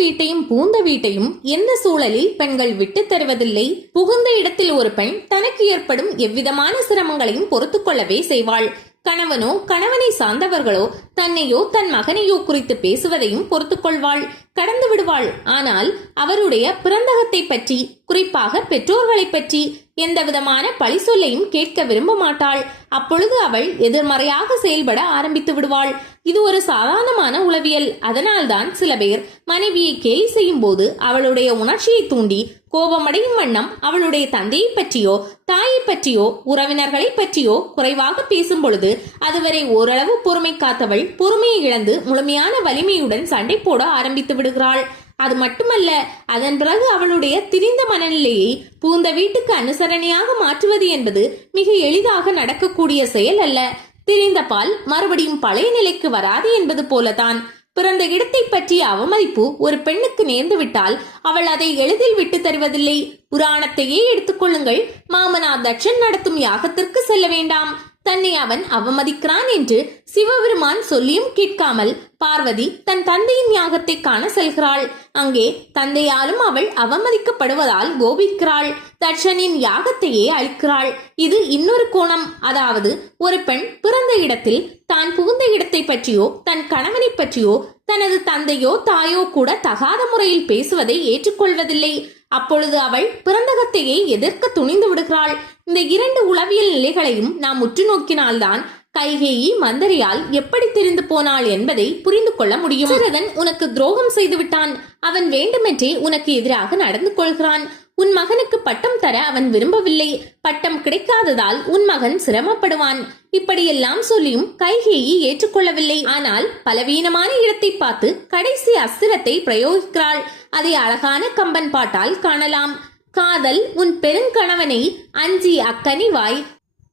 வீட்டையும் பூந்த வீட்டையும் எந்த சூழலில் பெண்கள் விட்டு தருவதில்லை. புகுந்த இடத்தில் ஒரு பெண் தனக்கு ஏற்படும் எவ்விதமான சிரமங்களையும் பொறுத்துக் கொள்ளவே செய்வாள். கணவனோ கணவனை சார்ந்தவர்களோ தன்னையோ தன் மகனையோ குறித்து பேசுவதையும் பொறுத்துக் கொள்வாள், கடந்து விடுவாள். ஆனால் அவருடைய பிறந்தகத்தை பற்றி, குறிப்பாக பெற்றோர்களை பற்றி எந்தவிதமான பழி சொல்லையும் கேட்க விரும்ப மாட்டாள். அப்பொழுது அவள் எதிர்மறையாக செயல்பட ஆரம்பித்து விடுவாள். இது ஒரு சாதாரணமான உளவியல். அதனால்தான் சில பேர் மனைவியை கேலி செய்யும் போது அவளுடைய உணர்ச்சியை தூண்டி கோபமடையும் வண்ணம் அவளுடைய தந்தையை பற்றியோ தாயை பற்றியோ உறவினர்களை பற்றியோ குறைவாக பேசும் பொழுது அதுவரை ஓரளவு பொறுமை காத்தவள் பொறுமையை இழந்து முழுமையான வலிமையுடன் சண்டை போட ஆரம்பித்து விடுகிறாள். அது மட்டுமல்ல, அதன் பிறகு அவளுடைய திரிந்த மனநிலையை பூந்த வீட்டுக்கு அனுசரணையாக மாற்றுவது என்பது மிக எளிதாக நடக்கக்கூடிய செயல் அல்ல. திரிந்த பால் மறுபடியும் பழைய நிலைக்கு வராது என்பது போலதான். பிறந்த இடத்தை பற்றிய அவமதிப்பு ஒரு பெண்ணுக்கு நேர்ந்து விட்டால் அவள் அதை எளிதில் விட்டு தருவதில்லை. புராணத்தையே எடுத்துக்கொள்ளுங்கள். மாமனார் தட்சன் நடத்தும் யாகத்திற்கு செல்ல வேண்டாம், தன்னை அவன் அவமதிக்கிறான் என்று சிவபெருமான் சொல்லியும் கேட்காமல் பார்வதி தன் தந்தையின் யாகத்தை காண செல்கிறாள். அங்கே தந்தையாலும் அவள் அவமதிக்கப்படுவதால் கோபிக்கிறாள். தட்சனின் யாகத்தையே அழிக்கிறாள். இது இன்னொரு கோணம். அதாவது, ஒரு பெண் பிறந்த இடத்தில் தான் புகுந்த இடத்தை பற்றியோ தன் கணவனை பற்றியோ தனது தந்தையோ தாயோ கூட தகாத முறையில் பேசுவதை ஏற்றுக்கொள்வதில்லை. அப்பொழுது அவள் பிறந்தகத்தையே எதிர்க்க துணிந்து விடுகிறாள். இந்த இரண்டு உளவியல் நிலைகளையும் நாம் உற்று நோக்கினால்தான் கைகேயி மந்தரையால் எப்படி தெரிந்து போனாள் என்பதை புரிந்து கொள்ள முடியும். தசரதன் உனக்கு துரோகம் செய்து விட்டான். அவன் வேண்டுமென்றே உனக்கு எதிராக நடந்து கொள்கிறான். உன் மகனுக்கு பட்டம் தர அவன் விரும்பவில்லை. பட்டம் கிடைக்காததால் உன் மகன் சிரமப்படுவான். இப்படியெல்லாம் சொல்லியும் கைகேயி ஏற்றுக்கொள்ளவில்லை. ஆனால் பலவீனமான இடத்தை பார்த்து கடைசி அஸ்திரத்தை பிரயோகிக்கிறாள். அதை அழகான கம்பன் பாட்டால் காணலாம். காதல் உன் பெருங்கணவனை அஞ்சி அக்கனிவாய்,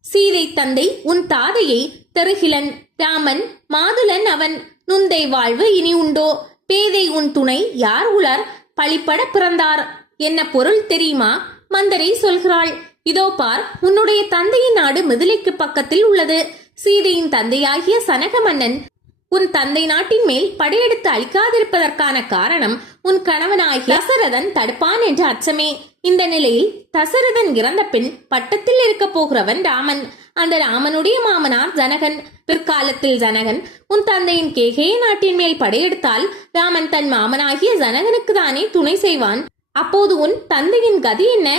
சீதை தந்தை உன் தாதையை தருகிலன், ராமன் மாதுளன் அவன், நுந்தை வாழ்வு இனி உண்டோ, பேதை உன் துணை யார் உளர், பழிப்பட பிறந்தார். என்ன பொருள் தெரியுமா? மந்தரை சொல்கிறாள். இதோ பார், உன்னுடைய தந்தையின் நாடு மிதிலைக்கு பக்கத்தில் உள்ளது. சீதையின் தந்தையாகிய சனக மன்னன் உன் தந்தை நாட்டின் மேல் படையெடுத்து அழிக்காதிருப்பதற்கான காரணம் உன் கணவனாகிய தசரதன் தடுப்பான் என்ற அச்சமே. இந்த நிலையில் தசரதன் இறந்த பின் பட்டத்தில் இருக்க போகிறவன் ராமன். அந்த ராமனுடைய மாமனார் ஜனகன். பிற்காலத்தில் ஜனகன் உன் தந்தையின் கேகய நாட்டின் மேல் படையெடுத்தால் ராமன் தன் மாமனாகிய ஜனகனுக்கு தானே துணை செய்வான். அப்போது உன் தந்தையின் கதி என்ன?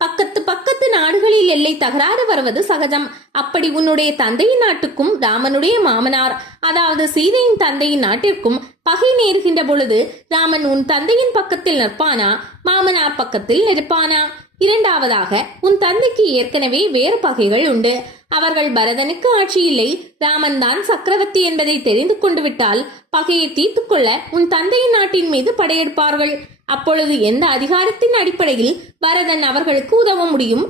பக்கத்து நாடுகளில் எல்லை தகராறு வருவது சகஜம். அப்படி உன்னுடைய தந்தையின் நாட்டுக்கும் ராமனுடைய மாமனார், அதாவது சீதையின் தந்தையின் நாட்டிற்கும் பகை நேருகின்ற பொழுது ராமன் உன் தந்தையின் பக்கத்தில் நிற்பானா, மாமனார் பக்கத்தில் நிற்பானா? இரண்டாவதாக, உன் தந்தைக்கு ஏற்கனவே வேறு பகைகள் உண்டு. அவர்கள் பரதனுக்கு ஆட்சி இல்லை, ராமன் தான் சக்கரவர்த்தி என்பதை தெரிந்து கொண்டு விட்டால் பகையை தீர்த்து கொள்ள உன் தந்தையின் நாட்டின் மீது படையெடுப்பார்கள். அப்பொழுது எந்த அதிகாரத்தின் அடிப்படையில் பரதன் அவர்களுக்கு உதவ முடியும்?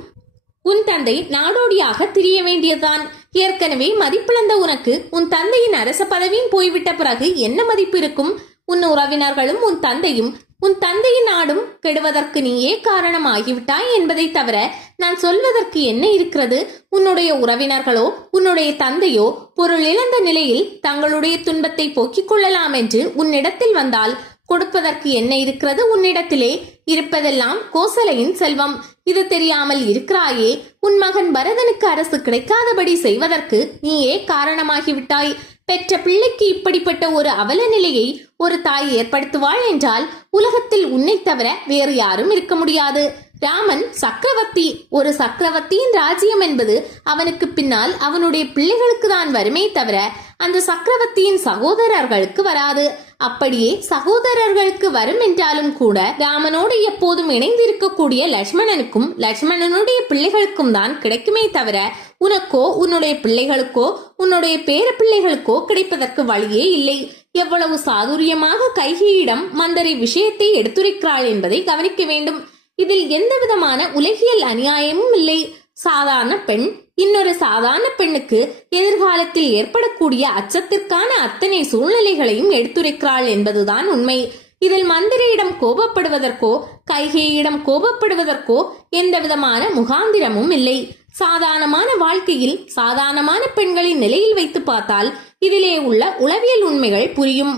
உன் தந்தை நாடோடியாக திரிய வேண்டியதுதான். ஏற்கனவே மதிப்பிழந்த உனக்கு உன் தந்தையின் அரச பதவியும் போய்விட்ட பிறகு என்ன மதிப்பு இருக்கும்? உன் உறவினர்களும் உன் தந்தையின் நாடும் கெடுவதற்கு நீயே காரணமாகிவிட்டாய் என்பதை தவிர நான் சொல்வதற்கு என்ன இருக்கிறது? உன்னுடைய உறவினர்களோ உன்னுடைய தந்தையோ பொருள் இழந்த நிலையில் தங்களுடைய துன்பத்தை போக்கிக் கொள்ளலாம் என்று உன்னிடத்தில் வந்தால் கொடுப்பதற்கு என்ன இருக்கிறது? உன்னிடத்திலே இருப்பதெல்லாம் கோசலையின் செல்வம். இது தெரியாமல் இருக்கிறாயே. உன் மகன் பரதனுக்கு அரசு கிடைக்காதபடி செய்வதற்கு நீயே காரணமாகிவிட்டாய். பெற்ற பிள்ளைக்கு இப்படிப்பட்ட ஒரு அவல நிலையை ஒரு தாய் ஏற்படுத்துவாள் என்றால் உலகத்தில் உன்னை தவிர வேறு யாரும் இருக்க முடியாது. ராமன் சக்கரவர்த்தி. ஒரு சக்கரவர்த்தியின் ராஜ்யம் என்பது அவனுக்கு பின்னால் அவனுடைய பிள்ளைகளுக்கு தான் வருமே தவிர அந்த சக்கரவர்த்தியின் சகோதரர்களுக்கு வராது. அப்படியே சகோதரர்களுக்கு வரும் என்றாலும் கூட ராமனோடு எப்போதும் இணைந்து இருக்கக்கூடிய லட்சுமணனுக்கும் லட்சுமணனுடைய பிள்ளைகளுக்கும் தான் கிடைக்குமே தவிர உனக்கோ உன்னுடைய பிள்ளைகளுக்கோ உன்னுடைய பேர பிள்ளைகளுக்கோ கிடைப்பதற்கு வழியே இல்லை. எவ்வளவு சாதுரியமாக கைகேயிடம் மந்தரை விஷயத்தை எடுத்துரைக்கிறாள் என்பதை கவனிக்க வேண்டும். இதில் எந்த விதமான உலகியல் அநியாயமும் இல்லை. சாதாரண பெண் இன்னொரு சாதாரண பெண்ணுக்கு எதிர்காலத்தில் ஏற்படக்கூடிய அச்சத்திற்கான அத்தனை சூழ்நிலைகளையும் எடுத்துரைக்கிறாள் என்பதுதான் உண்மை. இதில் மந்திரியிடம் கோபப்படுவதற்கோ கைகேயிடம் கோபப்படுவதற்கோ எந்த விதமான முகாந்திரமும் இல்லை. சாதாரணமான வாழ்க்கையில் சாதாரணமான பெண்களின் நிலையில் வைத்து பார்த்தால் இதிலே உள்ள உளவியல் உண்மைகள் புரியும்.